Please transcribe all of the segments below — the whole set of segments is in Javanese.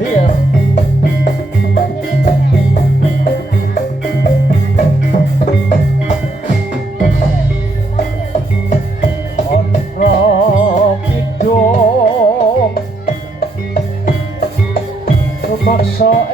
Iya. Ono kidung maksa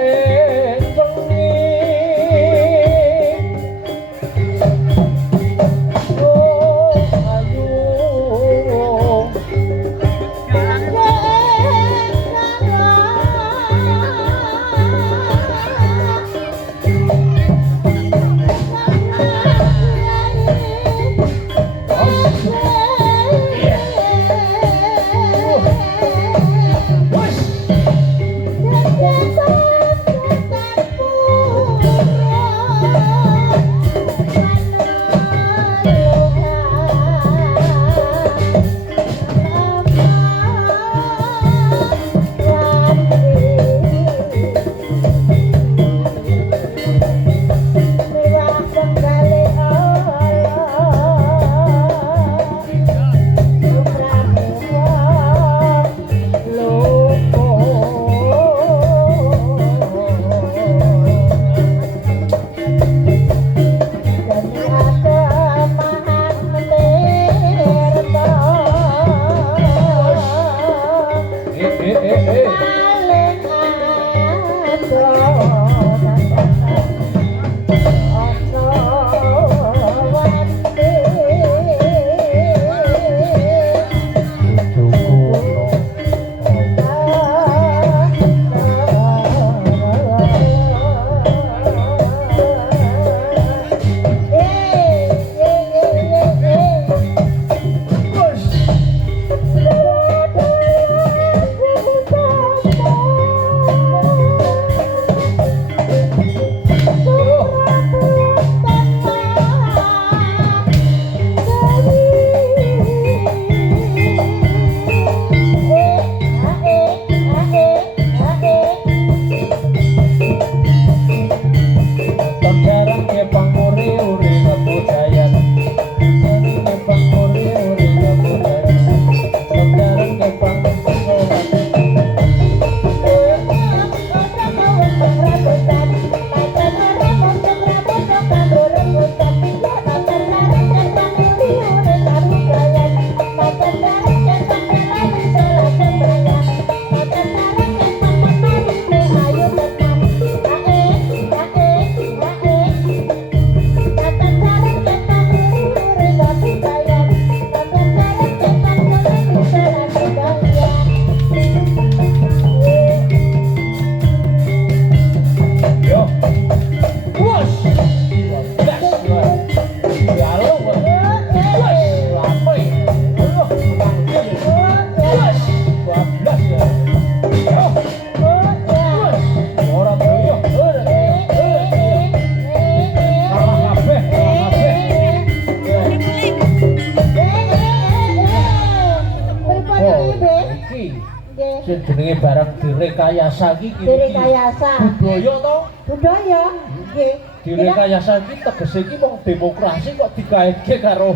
jenenge barang direkayasa iki direkayasa budaya to budaya nggih direkayasa iki tegese iki wong demokrasi kok digaeke karo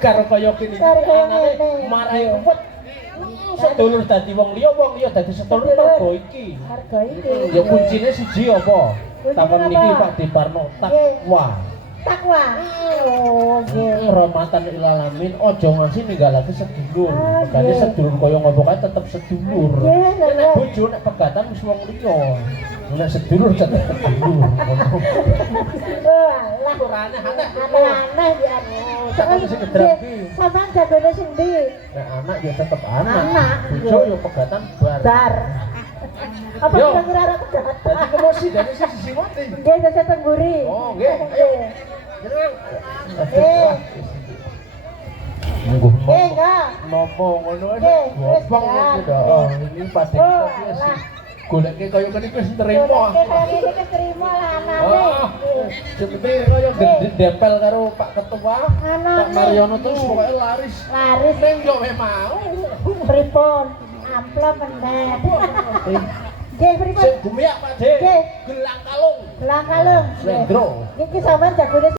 karo kaya kene anane marai ruwet sedulur dadi wong liya dadi sedulur mergo iki harga iki ya kuncine siji apa takon niki Pak Diparno takwa takwa oh nggih rahmatan lil alamin aja ngasih ninggalake sedulur makane sedulur kaya ngopo kae tetep sedulur nek bojo nek pegatan wis wong liya nek sedulur tetep sedulur lah ora aneh-aneh ya sampean jagone sing ndi nek anak ya tetep anak bojo ya pegatan bar apa kira-kira arep pegatan dadi kemosi dadi sisi mati nggih saya tengguri oh nggih ayo Nungguh nopo ngono ae gopong iki oh ini pasti kita sih goleke kaya kene wis trimo goleke wis trimo lah anane jenenge kaya dempel karo Pak Ketua Pak Mariono terus pokoke laris ning yo mau pripun amplop meneh nggih pripun sing gumiak Pak De gelang kalung Slendro iki sampean jagone